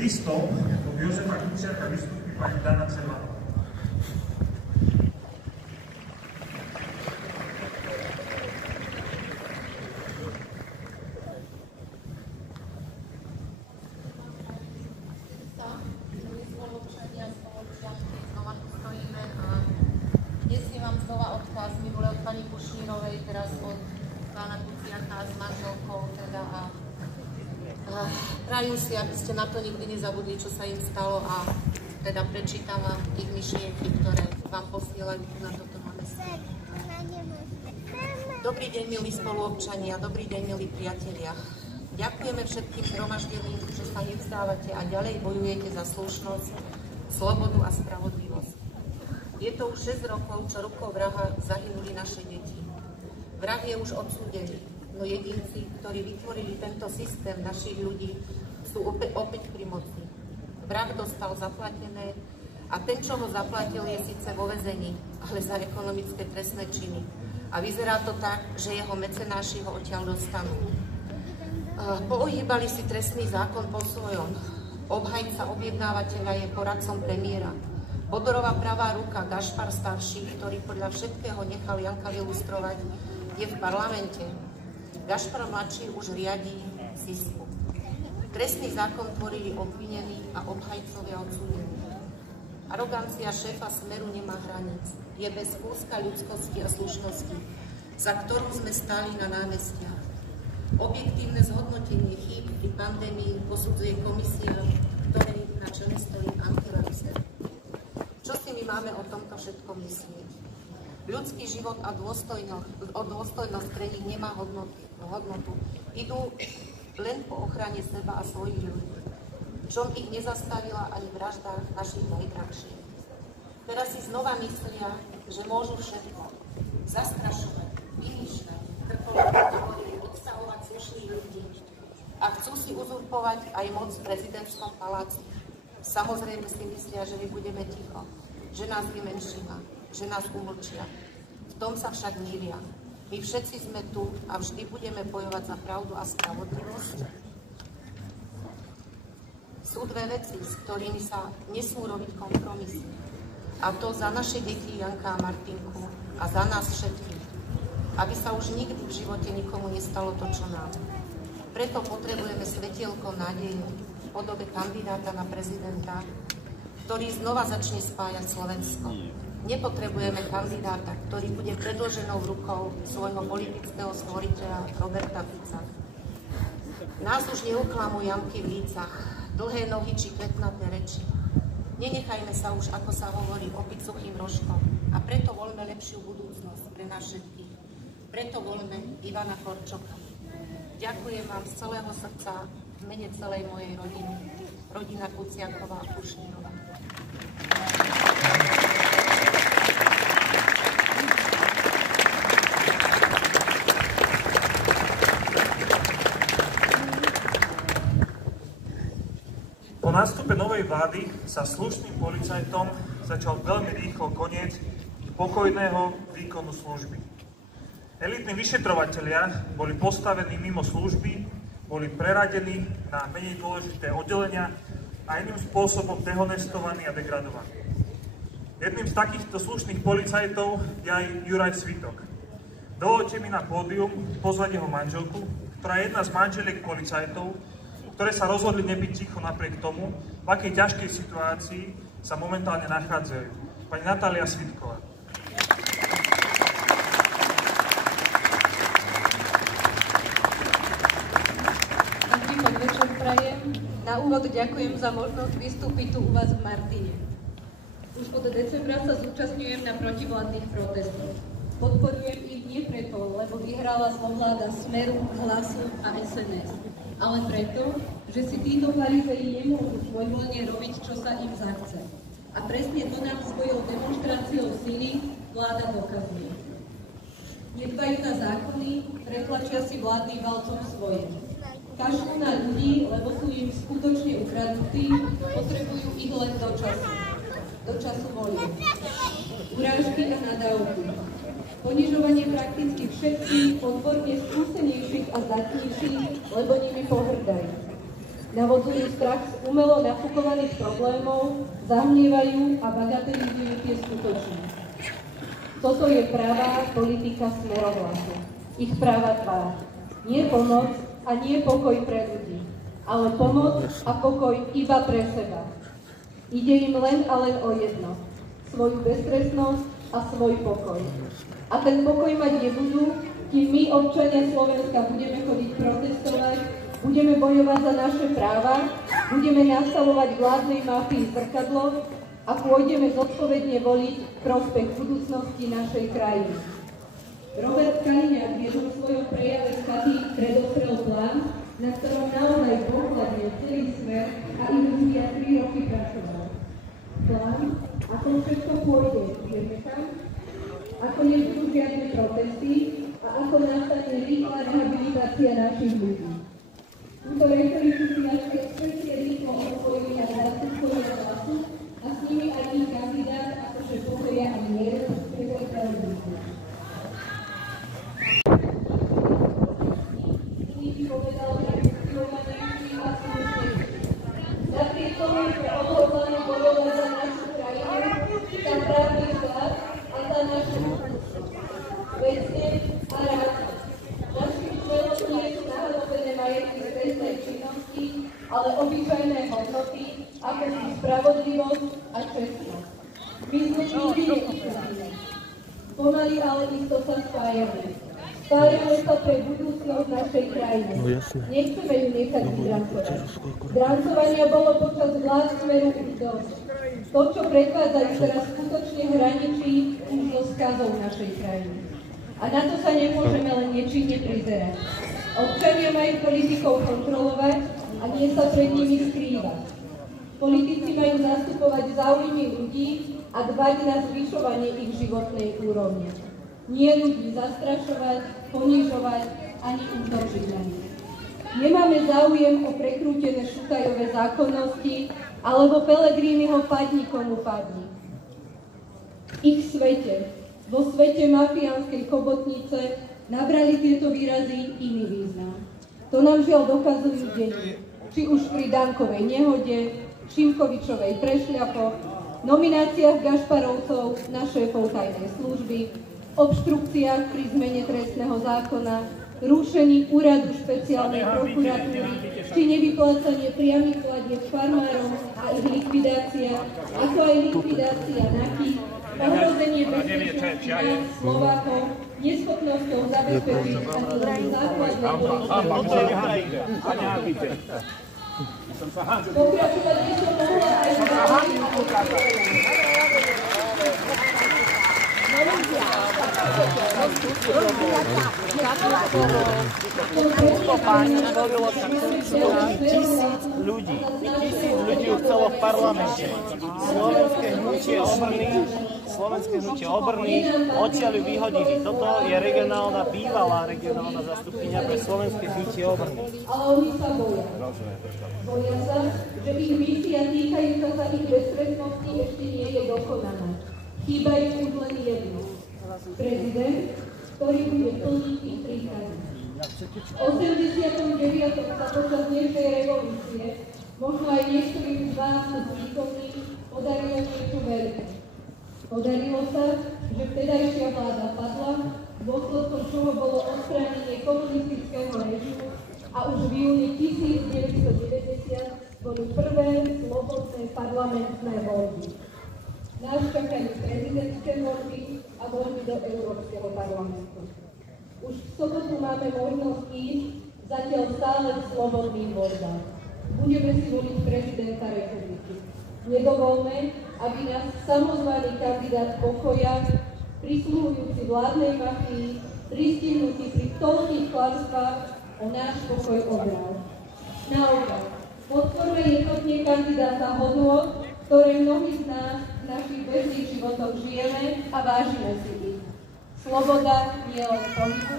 listom od Jozefa Kuciaka vystúpi pani Dana Cemanová. Teraz od pána Kuciaka s manželkou teda a prajú si, aby ste na to nikdy nezabudli, čo sa im stalo a teda prečítam vám ich myšlienky, ktoré vám posielajú tu na toto námestie. Dobrý deň, milí spoluobčania, dobrý deň, milí priatelia. Ďakujeme všetkým zhromaždeným, že sa nevzdávate a ďalej bojujete za slušnosť, slobodu a spravodlivosť. Je to už 6 rokov, čo rukou vraha zahynuli naše deti. Vrah je už odsúdený, no jedinci, ktorí vytvorili tento systém našich ľudí, sú opäť pri moci. Vrah dostal zaplatené a ten, čo ho zaplatil, je síce vo väzení, ale za ekonomické trestné činy. A vyzerá to tak, že jeho mecenáši ho odtiaľ dostanú. Poohýbali si trestný zákon po svojom. Obhajca objednávateľa je poradcom premiéra. Bodorová pravá ruka Gašpar starší, ktorý podľa všetkého nechal Janka vylustrovať, je v parlamente. Gašpar mladší už riadí SIS-ku. Trestný zákon tvorili obvinení a obhajcovia odsúdení. Arogancia šéfa Smeru nemá hraníc. Je bez kúska ľudskosti a slušnosti, za ktorú sme stáli na námestiach. Objektívne zhodnotenie chýb pri pandémii posudzuje komisia, ktorej na čele stojí antivaxer. Čo si my máme o tomto všetko myslieť? Ľudský život a dôstojnosť pre nich nemá hodnotu. Idú len po ochrane seba a svojich ľudí. Čom ich nezastavila ani vražda našich najdrahších. Teraz si znova myslia, že môžu všetko. Zastrašovať, vymýšľať, krkolovať, odstavovať slušných ľudí. A chcú si uzurpovať aj moc v prezidentskom paláci. Samozrejme si myslia, že my budeme ticho, že nás vymenšia, že nás umlčia. V tom sa však mýlia. My všetci sme tu a vždy budeme bojovať za pravdu a spravodlivosť. Sú dve veci, s ktorými sa nesmú robiť kompromisy. A to za naše deti Janka a Martinku a za nás všetkých. Aby sa už nikdy v živote nikomu nestalo to, čo nám. Preto potrebujeme svetielko nádeje v podobe kandidáta na prezidenta, ktorý znova začne spájať Slovensko. Nepotrebujeme kandidáta, ktorý bude predĺženou rukou svojho politického stvoriteľa Roberta Fica. Nás už neuklamú jamky v lícach, dlhé nohy či kvetnaté reči. Nenechajme sa už, ako sa hovorí, opiť suchým rožkom a preto voľme lepšiu budúcnosť pre nás všetkých. Preto voľme Ivana Korčoka. Ďakujem vám z celého srdca v mene celej mojej rodiny, rodina Kuciaková a Kušnírová. Po nástupe novej vlády sa slušným policajtom začal veľmi rýchlo koniec pokojného výkonu služby. Elitní vyšetrovatelia boli postavení mimo služby, boli preradení na menej dôležité oddelenia a iným spôsobom dehonestovaní a degradovaní. Jedným z takýchto slušných policajtov je aj Juraj Svitok. Dovoľte mi na pódium pozvať jeho manželku, ktorá je jedna z manželiek policajtov, ktoré sa rozhodli nebyť ticho napriek tomu, v akej ťažkej situácii sa momentálne nachádzajú. Pani Natália Svitková. Dobrý podvečer prajem. Na úvod ďakujem za možnosť vystúpiť tu u vás v Martine. Už od decembra sa zúčastňujem na protivládnych protestoch. Podporujem ich nie preto, lebo vyhrala zlovláda Smeru, Hlasu a SNS, ale preto, že si títo farizei nemôžu svojvoľne robiť, čo sa im zachce. A presne to nám svojou demonštráciou sily vláda dokazuje. Nedbajú na zákony, pretlačia si vládnym valcom svoje. Kašľú na ľudí, lebo sú im skutočne ukradnutí, potrebujú ich len do času volie. Urážky a nadávky. Ponižovanie prakticky všetkých, odborne skúsenejších a zdatnejších, lebo nimi pohrdajú. Navodzujú strach z umelo nafúkovaných problémov, zahmlievajú a bagatelizujú tie skutočné. Toto je pravá politika Smerohlasu. Ich práva tvár. Nie pomoc a nie pokoj pre ľudí, ale pomoc a pokoj iba pre seba. Ide im len a len o jedno. Svoju beztrestnosť a svoj pokoj. A ten pokoj mať nebudú, kým my, občania Slovenska, budeme chodiť protestovať, budeme bojovať za naše práva, budeme nastavovať vládnej mafii zrkadlo a pôjdeme zodpovedne voliť v prospech budúcnosti našej krajiny. Robert Kaliňák v jednom svojom prejave z chaty predostrel plán, na ktorom naozaj dôkladne celý Smer a ilúzia 3 roky pracoval. Plán, ako všetko pôjde, vieme kam, ako nebudú žiadne protesty a ako nastane rýchla rehabilitácia našich ľudí. Túto retoriku si naši experti rýchlo osvojili aj zástupcovia Hlasu a s nimi aj ich kandidát ako šéf pokoja a mieru Petr Pellegrini. Iný povedal, že využívané a slušné. Napriek tomu, že odhodlané bojovať za našu krajinu, za právny štát a za našu budúcnosť. Vecne a rád. Našim členom nie sú nahodené majetky z trestnej činnosti, ale obyčajné hodnoty, ako sú spravodlivosť a čestnosť. My sme nikdy nevyšli. Pomaly, ale isto sa spájame. Spájame sa pre budúcnosť našej krajiny. Nechceme ju nechať vydrancovať. Drancovania bolo počas vlád Smeru už dosť. To, čo predvádzajú teraz skutočne hraničí už so skazou našej krajiny. A na to sa nemôžeme len nečinne prizerať. Občania majú politikov kontrolovať a nie sa pred nimi skrývať. Politici majú zastupovať záujmy ľudí a dbať na zvyšovanie ich životnej úrovne. Nie ľudí zastrašovať, ponižovať ani útočiť na nich. Nemáme záujem o prekrútené šutajové zákonnosti alebo Pellegriniho padni komu padni. Ich svete, vo svete mafiánskej chobotnice, nabrali tieto výrazy iný význam. To nám žiaľ dokazujú denne, či už pri Dankovej nehode, Šimkovičovej prešľapoch, nomináciách Gašparovcov na šéfov tajnej služby, obštrukciách pri zmene trestného zákona, rušení úradu špeciálnej prokuratúry, či nevyplácanie priamych platieb farmárom a ich likvidácia, ako aj likvidácia NAKY, ohrozenie bezpečnosti nás, Slovákov, neschopnosťou zabezpečiť aspoň základné pokračovať by som mohla aj ľudí. 1000 ľudí chcelo v parlamente. Slovenské hnutie Obrny odtiaľ ju vyhodili. Toto je bývalá regionálna zastupkyňa pre slovenské hnutie Obrny. Ale oni sa boja. Boja sa, že ich misia týkajúca sa ich beztrestnosti ešte nie je dokonaná. Chýbajú už len jedno. Prezident, ktorý bude plniť ich príkazy. V 89. sa počas dnešnej revolúcie, možno aj niektorým z vás prítomných, podarilo niečo veľké. Podarilo sa, že vtedajšia vláda padla, dôsledkom čoho bolo odstránenie komunistického režimu a už v júni 1990 boli prvé slobodné parlamentné voľby. Nás čakajú prezidentské voľby a voľby do Európskeho parlamentu. Už v sobotu máme možnosť ísť zatiaľ stále k slobodným voľbám. Budeme si voliť prezidenta republiky. Nedovolme, aby nás samozvaný kandidát pokoja, prisluhujúci vládnej mafii, pristihnutý pri toľkých klamstvách o náš pokoj obral. Naopak, podporme jednotne kandidáta hodnôt, ktoré mnohí z nás v našich bežných životoch žijeme a vážime si ich. Sloboda nie len pohybu,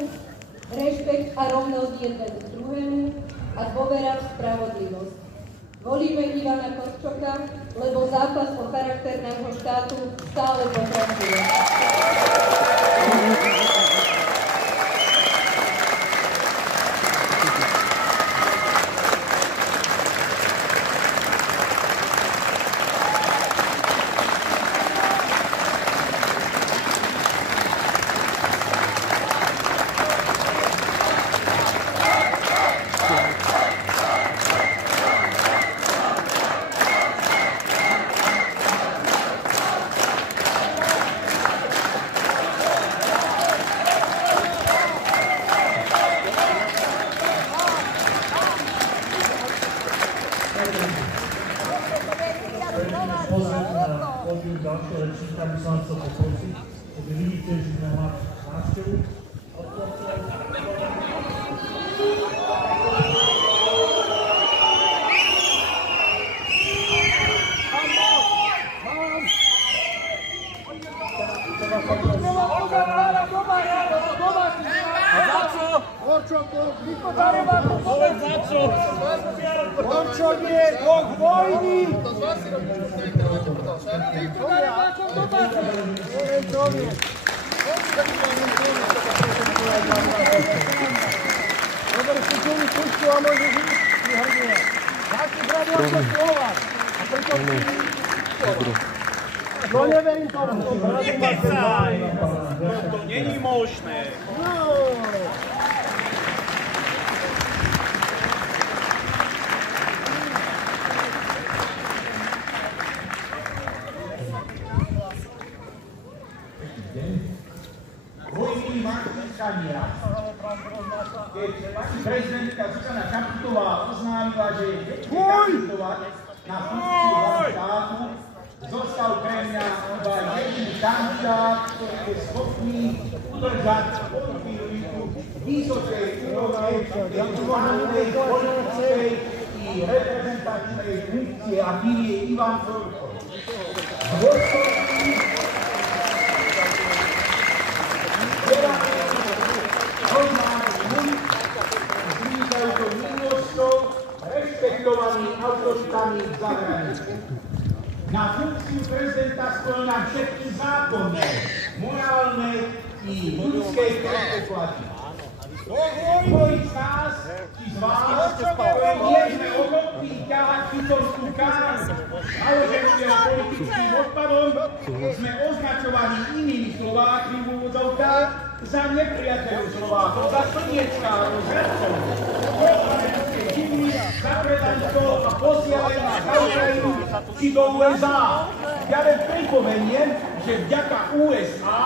rešpekt a rovnosť jeden k druhému a dôvera v spravodlivosť. Volíme Ivana Korčoka, lebo zápas o charakter nášho štátu stále pokračuje. ja by som vás chcel poprosiť, že vidíte, že sme mali návštevu odporcov. Orčok je bok vojny! Dobre, si čuli pušku a môže žiť vyhrduje. Máte pravdu ako Slovák. A preto no neverím tomu. Nekecaj! To není možné. Keď pani prezidentka Zuzana Čaputová oznámila, že je kandidovať na funkciu štátu, zostal pre mňa iba jediný kandidát, ktorý je schopný udržať kontinuitu vysokej úrovne vládnej, politickej i reprezentačnej funkcie, a tým je Ivan Korčok. Rešpektovaný autoritami v zahraničí. Na funkciu prezidenta splňa všetky zákonné, morálne i ľudské predpoklady. Ktorí z nás, či z vás, nie sme ochotní ťahať tutovskú káru, naloženého politickým odpadom, sme označovaní inými Slovákmi v úvodzovkách za nepriateľov Slovákov, za slniečkárov, zradcov, propagandické činy, za predaňstvo a posielanie na Ukrajinu či do USA. Ja len pripomeniem, že vďaka USA,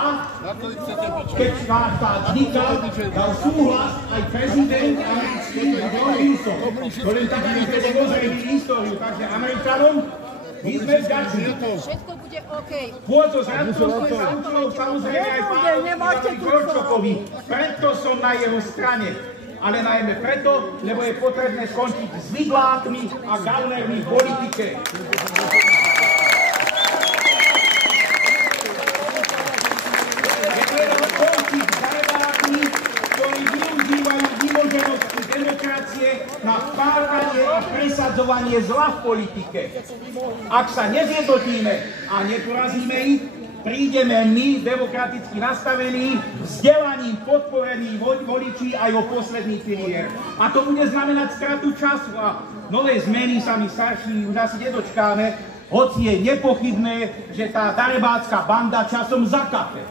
keď náš štát vznikal, dal súhlas aj prezident americký Woodrow Wilson. To len tak, aby ste dozreli históriu, takže Američanom my sme vďační. Všetko bude OK. Pôjdu z radcovských účelov samozrejme aj pánovi Korčokovi. Preto som na jeho strane. Ale najmä preto, lebo je potrebné skončiť s vidlákmi a gaunermi v politike. Je treba skončiť s darebákmi, ktorí využívajú vymoženosti demokracie na vpáľanie a presadzovanie zla v politike. Ak sa nezjednotíme a neporazíme ich, prídeme my, demokraticky nastavení, vzdelaním podporení voliči aj o posledný pilier. A to bude znamenať stratu času a nové zmeny sa my starší už asi nedočkáme, hoci je nepochybné, že tá darebácka banda časom zakape.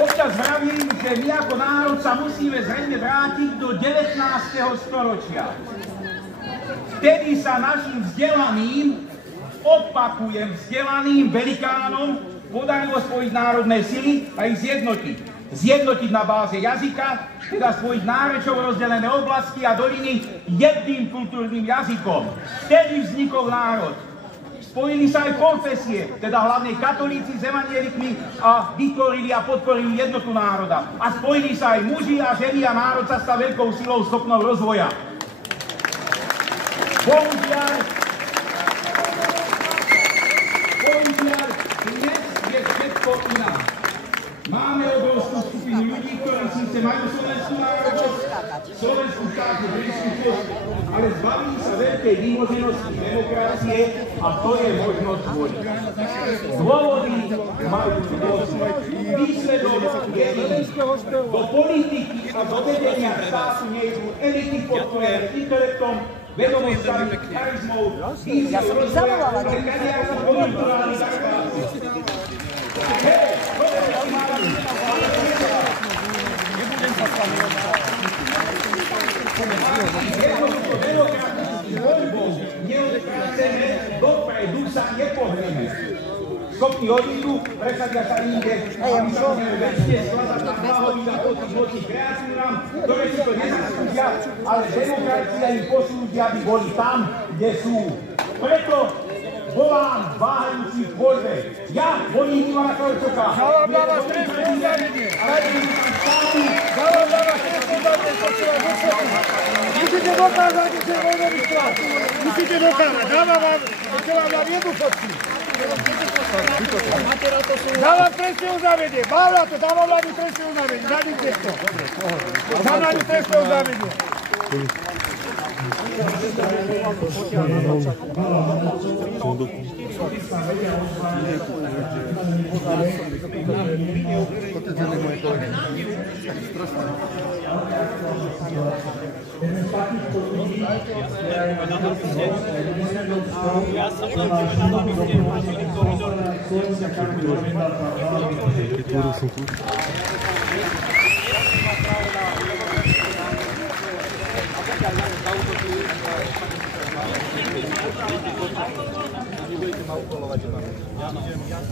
Občas vravím, že my ako národ sa musíme zrejme vrátiť do 19. storočia. Vtedy sa našim vzdelaným, opakujem, vzdelaným velikánom podarilo spojiť národné sily a ich zjednotiť. Zjednotiť na báze jazyka, teda spojiť nárečovo rozdelené oblasti a doliny jedným kultúrnym jazykom. Vtedy vznikol národ. Spojili sa aj konfesie, teda hlavne katolíci s evanjelikmi a vytvorili a podporili jednotu národa. A spojili sa aj muži a ženy a národ sa stal veľkou silou schopnou rozvoja. Bohužiaľ, dnes je všetko inak. Máme obrovskú skupinu ľudí, ktorí síce majú slovenskú národnosť, slovenskú štátnu príslušnosť, ale zbaví sa veľkej vymoženosti demokracie a to je možnosť voliť. Dôvody majú rôzne. Výsledok je do politiky a do vedenia štátu nejdú elity podporené intelektom, vedomostami, charizmou, víziou rozvoja, ale kadiaľko konjunkturálny darebáci. Nebudem sa s vami jednoducho demokratickým voľbom neodkráčeme, dopredu sa nepohneme. schopní odídu, presadia sa inde, aby sa väčšie skladať na náhody za tých voči kreatúram, ktoré si to nezaslúžia, ale demokracia im poslúžia, aby boli tam, kde sú. Preto volám váhajúci v voľbe. Ja volím Ivana Kravčoka. Žalám na vás trestné oznámenie. Žalám na vás trestné oznámenie, počúvam dôsledky. Musíte dokázať, že je voľnový strach. Musíte dokázať. Dávam vám jednu fotku. Dávam trestné oznámenie. Báva to, dávam vám trestné oznámenie. Zadíte to. Dám vám trestné oznámenie.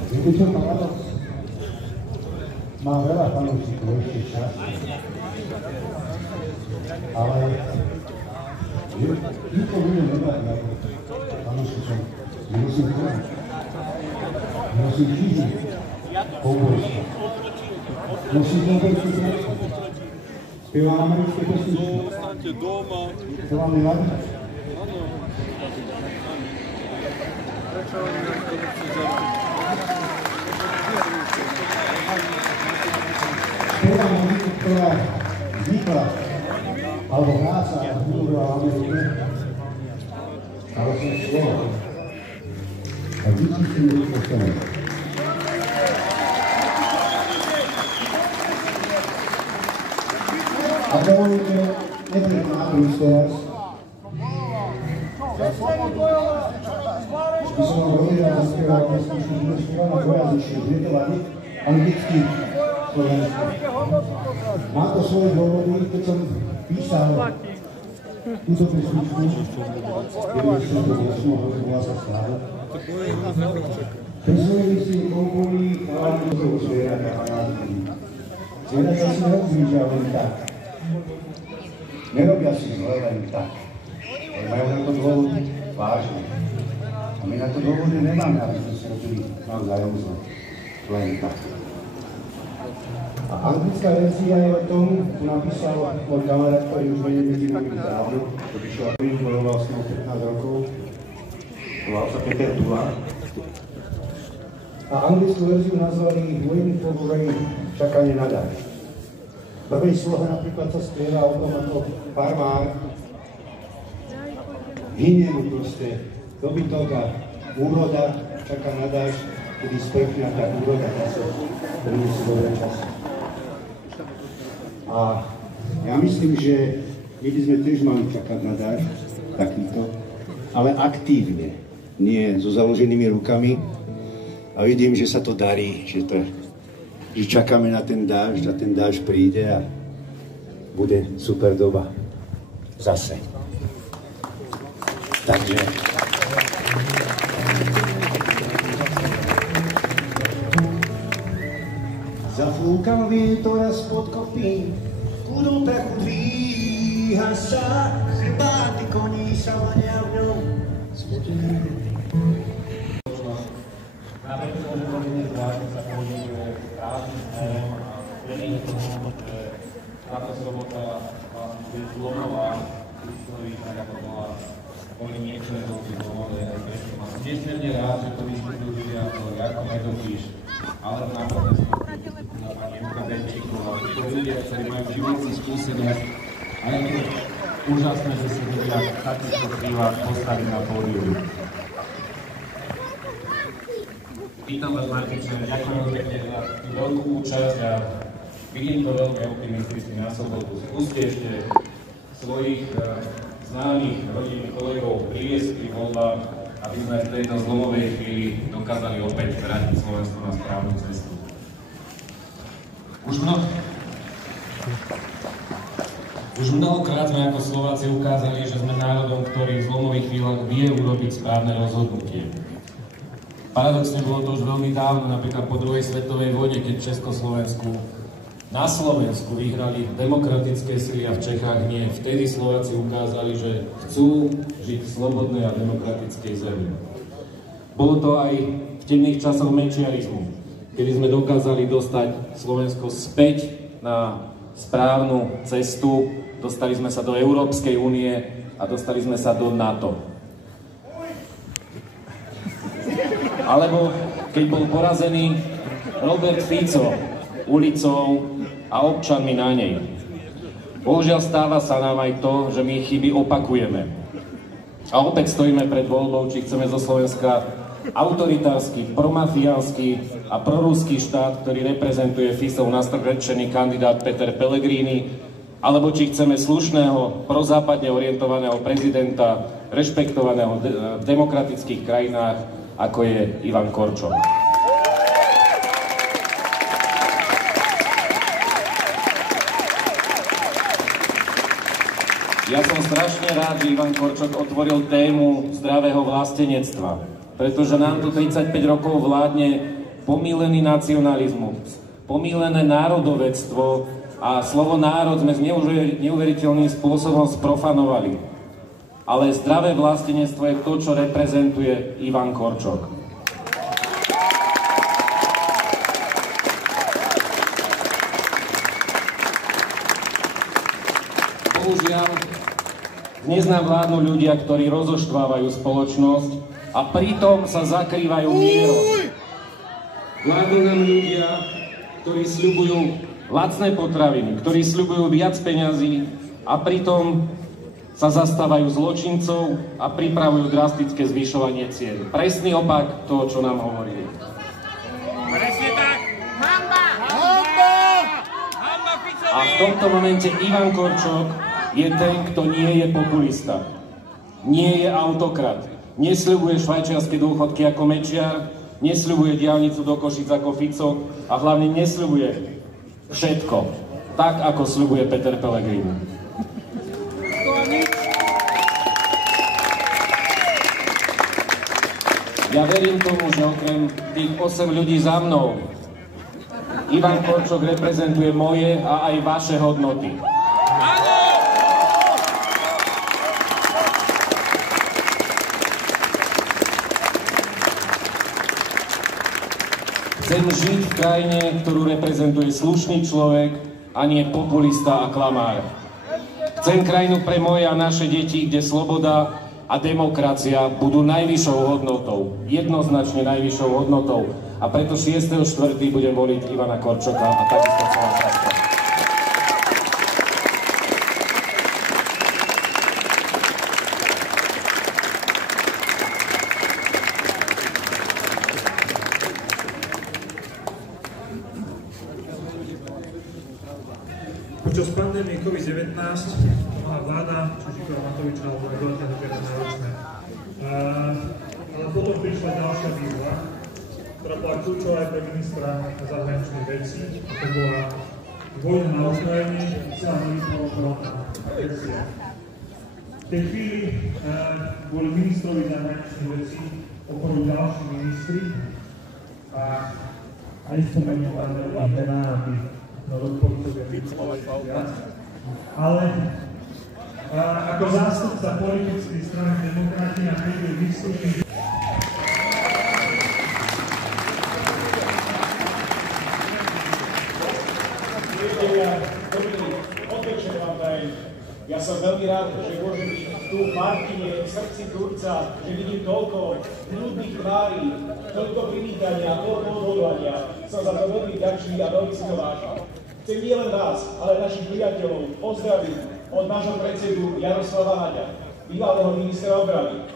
Viete čo, Pavel? Má veľa fanúšikov ešte čas, ale nikto bude nedať na fanúšikom. Musím chodiť. Musím chytiť pobožka. Musím zoberci zračku. Spievam americké pesničky. To vám nevadí? Spievam muziku, ktorá vznikla, alebo hrá sa v Budoru a Amerike, ale som Slovak. A vyčistím ju po sebe. A dovolíte, nebudem náprúť teraz. By som vám rodila zaspieval pesničku, že spievam na dvojazyčne, je to vadí anglicky slovensko. Má to svoje dôvody, keď som písal túto pesničku, 98. roku bola sa stále. Prisvojili si okolí chalanúzov zvieratá a názvy. Zvieratá si neobvížia len tak. Nerobia si zle len tak. Ale majú na to dôvody vážne. A my na to dôvody nemáme, aby sme si robili navzájom zle. Len tak. A anglická verzia je o tom, tu napísal môj kamarát, ktorý už nevidí veľmi dávno, to vyšiel prvým, bojoval s ňou 15 rokov. Volal sa Peter Dula. A anglickú verziu nazvali Waiting for the Rain, čakanie na dážď. V prvej slohe napríklad sa spieva o tom, ako farmár hynie mu proste dobytok a úroda čaká na dážď, kedy sprchne tá úroda zase priniesie dobré časy. A ja myslím, že my by sme tiež mali čakať na dážď, takýto, ale aktívne, nie so založenými rukami. A vidím, že sa to darí, že čakáme na ten dážď a ten dážď príde a bude super doba. Zase. Takže... Zafúkal vietor a spod kopí, kúdom prachu dvíha sa, chrbáty koní sa vania v ňom, spotený dety. Napriek tomu, že dnes vládne sa pohybuje správnym smerom a verím tomu, že táto sobota vlastne bude zlomová v histórii, tak ako boli niektoré roky zlomové aj prečo. Mám nesmierne rád, že to vyštudujúcia ako Medopíš, ale napríklad na pani Juka Benčíková, ale to ľudia, ktorí majú životnú skúsenosť a je to úžasné, že sa ľudia v takýchto chvíľach postaví na pódium. Vítam vás, Martiče, ďakujem pekne za veľkú účasť a vidím to veľmi optimisticky na sobotu. Skúste ešte svojich známych, rodinných kolegov priviesť pri voľbách, aby sme v tejto zlomovej chvíli dokázali opäť vrátiť Slovensko na správnu cestu. Už mnohokrát sme ako Slováci ukázali, že sme národom, ktorý v zlomových chvíľach vie urobiť správne rozhodnutie. paradoxne bolo to už veľmi dávno, napríklad po druhej svetovej vojne, keď v Československu, na Slovensku vyhrali demokratické sily a v Čechách nie. Vtedy Slováci ukázali, že chcú žiť v slobodnej a demokratickej zemi. Bolo to aj v temných časoch mečiarizmu, kedy sme dokázali dostať Slovensko späť na správnu cestu, dostali sme sa do Európskej únie a dostali sme sa do NATO. Alebo keď bol porazený Robert Fico ulicou a občanmi na nej. Bohužiaľ stáva sa nám aj to, že my chyby opakujeme. A opäť stojíme pred voľbou, či chceme zo Slovenska autoritársky, promafiánsky a proruský štát, ktorý reprezentuje Ficov nastrčený kandidát Peter Pellegrini, alebo či chceme slušného, prozápadne orientovaného prezidenta, rešpektovaného v demokratických krajinách, ako je Ivan Korčok. Ja som strašne rád, že Ivan Korčok otvoril tému zdravého vlastenectva, pretože nám tu 35 rokov vládne pomýlený nacionalizmus, pomýlené národovectvo a slovo národ sme neuveriteľným spôsobom sprofanovali. Ale zdravé vlastenectvo je to, čo reprezentuje Ivan Korčok. Bohužiaľ, dnes nám vládnu ľudia, ktorí rozoštvávajú spoločnosť a pritom sa zakrývajú mierom. Vládnu nám ľudia, ktorí sľubujú lacné potraviny, ktorí sľubujú viac peňazí a pritom sa zastávajú zločincov a pripravujú drastické zvyšovanie cien. Presný opak toho, čo nám hovorili. Presne tak! Hanba! Hanba! Hanba Ficovi! A v tomto momente Ivan Korčok je ten, kto nie je populista. Nie je autokrat. Nesľubuje švajčiarske dôchodky ako Mečiar, nesľubuje diaľnicu do Košic ako Fico a hlavne nesľubuje všetko, tak ako sľubuje Peter Pellegrini. Ja verím tomu, že okrem tých 8 ľudí za mnou Ivan Korčok reprezentuje moje a aj vaše hodnoty. Chcem žiť v krajine, ktorú reprezentuje slušný človek a nie populista a klamár. Chcem krajinu pre moje a naše deti, kde sloboda a demokracia budú najvyššou hodnotou. Jednoznačne najvyššou hodnotou. A preto 6.4. budem voliť Ivana Korčoka a takisto celá Saska. Počas pandémie COVID-19 mala vláda Čižíka Matoviča alebo relatívne náročné. Ale potom prišla ďalšia výzva, ktorá bola kľúčová aj pre ministra zahraničných vecí. To bola vojna na Ukrajine, celá nová agresia. V tej chvíli boli ministrovi zahraničných vecí okolo ďalší ministri a aj spomenul aj nároky. Ale ako zástupca politickej strany Demokrati a Príbeh vystúpim. Ja som veľmi rád, že môžem byť tu v Martine, v srdci Turca, že vidím toľko ľudných tvári, toľko privítania, toľko odhodlania. Som za to veľmi vďačný a veľmi si to vážim. Chcem nie len vás, ale našich priateľov pozdraviť od nášho predsedu Jaroslava Naďa, bývalého ministra obrany.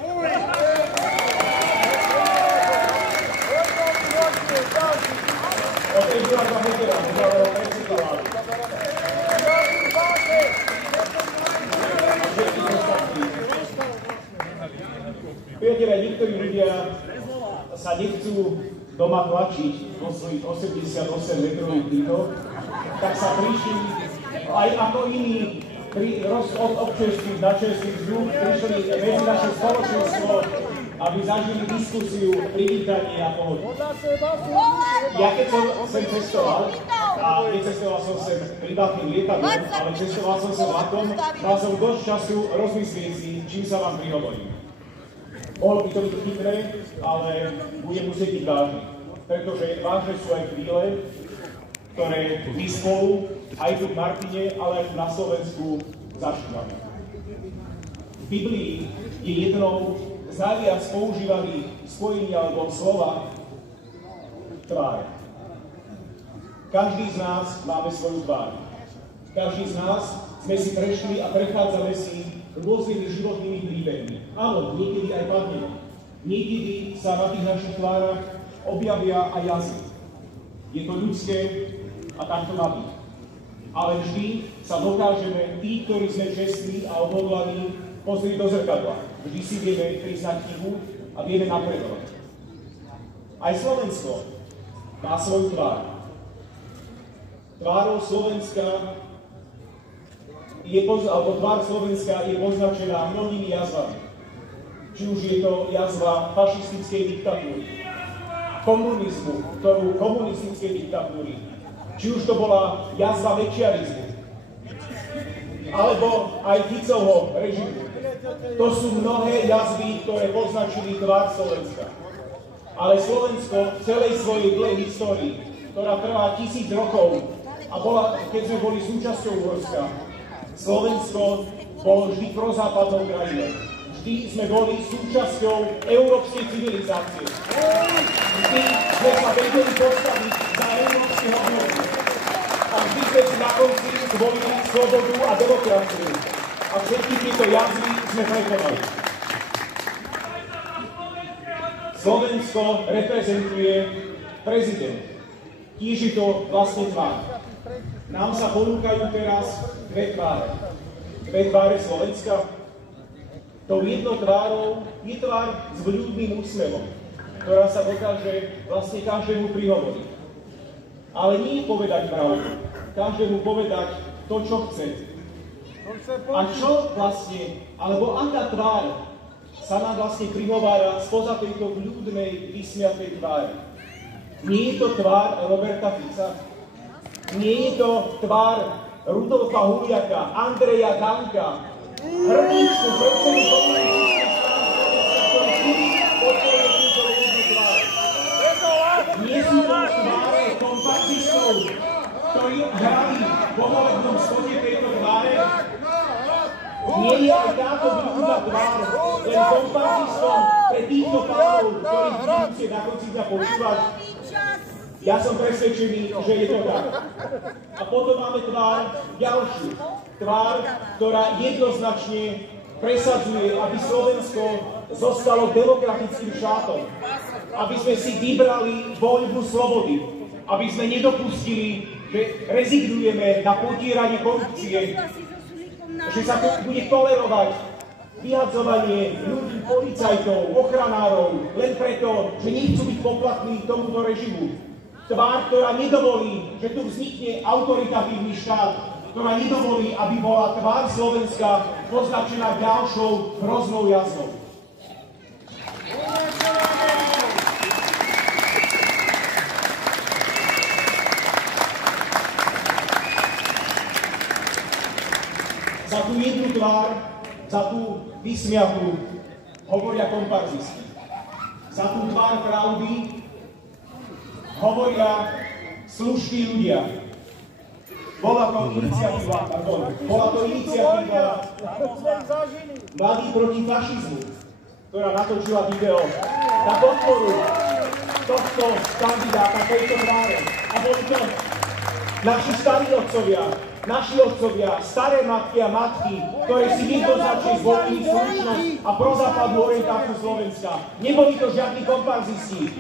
Od Eduarda Hegera, bývalého predsedu vlády. Priatelia, niektorí ľudia sa nechcú doma tlačiť vo svojich 88 metrových bytoch, tak sa prišli aj ako iní občerstvých, načerstvých vzduch, prišli medzi naše spoločenstvo a aby zažili diskusiu, privítanie a pohodu. Ja keď som sem cestoval, a necestoval som sem privátnym lietadlom, ale cestoval som sa vlakom, mal som dosť času rozmyslieť si, čím sa vám prihovorím. Mohlo by to byť chytré, ale budem musieť byť vážny. Pretože vážne sú aj chvíle, ktoré my spolu, aj tu v Martine, ale aj tu na Slovensku, zažívame. V Biblii je jednou z najviac používaných spojení alebo slova tvár. Každý z nás máme svoju tvár. Každý z nás sme si prešli a prechádzame si rôznymi životnými príbehmi. Áno, niekedy aj padneme. Niekedy sa na tých našich tvárach objavia aj jazy. Je to ľudské a tak to má byť. Ale vždy sa dokážeme, tí, ktorí sme čestní a odhodlaní, pozrieť do zrkadla. Vždy si vieme priznať chybu a vieme napredovať. Aj Slovensko má svoju tvár. Tvár Slovenska je poznačená mnohými jazvami. Či už je to jazva fašistickej diktatúry, komunizmu, komunistickej diktatúry, či už to bola jazva mečiarizmu, alebo aj Ficovho režimu. To sú mnohé jazvy, ktoré poznačili tvár Slovenska. Ale Slovensko v celej svojej dlhej histórii, ktorá trvá 1000 rokov a bola, keď sme boli súčasťou Uhorska, Slovensko bolo vždy prozápadnou krajinou. Vždy sme boli súčasťou európskej civilizácie. Vždy sme sa vedeli postaviť za európske hodnoty. A vždy sme si na konci zvolili slobodu a demokraciu. A všetky tieto jazvy sme prekonali. Slovensko reprezentuje prezident. Tiež je to vlastne tvár. Nám sa ponúkajú teraz dve tváre. Dve tváre Slovenska. Tou jednou tvárou je tvár s vľúdnym úsmevom, ktorá sa dokáže vlastne každému prihovoriť. Ale nie povedať pravdu. Každému povedať to, čo chce. A čo vlastne, alebo aká tvár sa nám vlastne prihovára spoza tejto vľúdnej, vysmiatej tváre? Nie je to tvár Roberta Fica? Nie je to tvár Rudolfa Huliaka, Andreja Danka, hrdíčku predsedu komunistickej strany Slovenska, ktorý podporuje túto ľudnú tvár? Nie sú to tváre kompaktistov, ktorí hrali vo volebnom spote tejto tváre? Nie je aj táto vľúdna tvár len kompaktistom pre týchto pánov, ktorých budúcie na konci dňa počúvať? Ja som presvedčený, že je to tak. A potom máme tvár ďalšiu. Tvár, ktorá jednoznačne presadzuje, aby Slovensko zostalo demokratickým štátom. Aby sme si vybrali voľbu slobody. Aby sme nedopustili, že rezignujeme na potieranie korupcie. Že sa tu bude tolerovať vyhadzovanie ľudí, policajtov, ochranárov, len preto, že nechcú byť poplatní tomuto režimu. Tvár, ktorá nedovolí, že tu vznikne autoritatívny štát, ktorá nedovolí, aby bola tvár Slovenska poznačená ďalšou hroznou jazvou. Za tú jednu tvár, za tú vysmiatú hovoria komparzisti. Za tú tvár pravdy hovoria slušní ľudia. Bola to iniciatíva Mladí proti fašizmu, ktorá natočila video na podporu tohto kandidáta, tejto tváre. A boli to naši starí otcovia, staré matky a matky, ktoré si jednoznačne zvolili slušnosť a prozápadnú orientáciu Slovenska. Neboli to žiadni komparzisti.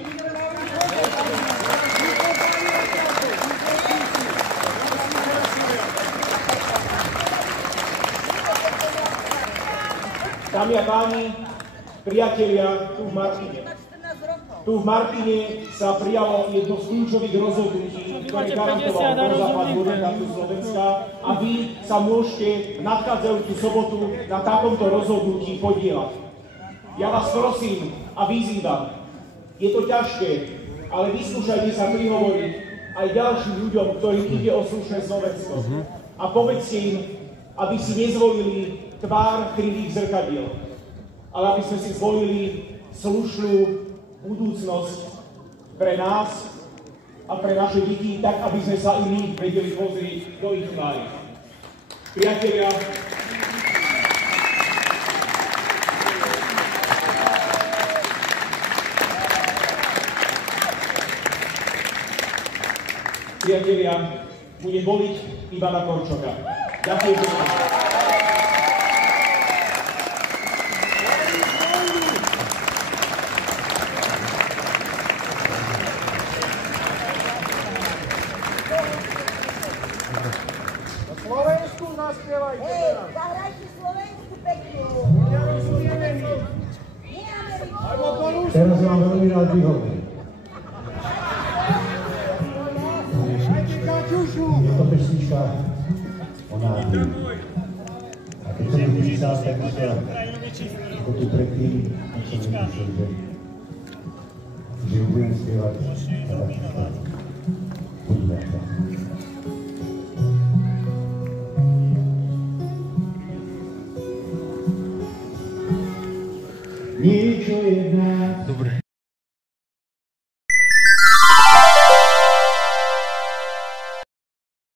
Dámy a páni, priatelia, tu v Martine. Tu v Martine sa prijalo jedno z kľúčových rozhodnutí, ktoré garantovalo prozápadnú orientáciu Slovenska, a vy sa môžete v nadchádzajúcu sobotu na takomto rozhodnutí podieľať. Ja vás prosím a vyzývam, je to ťažké, ale vyskúšajte sa prihovoriť aj ďalším ľuďom, ktorým ide o slušné Slovensko. A povedzte im, aby si nezvolili tvár krivých zrkadiel, ale aby sme si zvolili slušnú budúcnosť pre nás a pre naše deti, tak aby sme sa i my vedeli pozrieť do ich tvári. Priatelia, budem voliť Ivana Korčoka. Ďakujem pekne. Slovensku naspievajte. Zahrajte Slovensku peknú. Teraz vám veľmi rád vyhovím. Je to pesnička o nádeji. A keď som tu písal, tak sa ako tu predtým, som nemyslel, že ju budem spievať.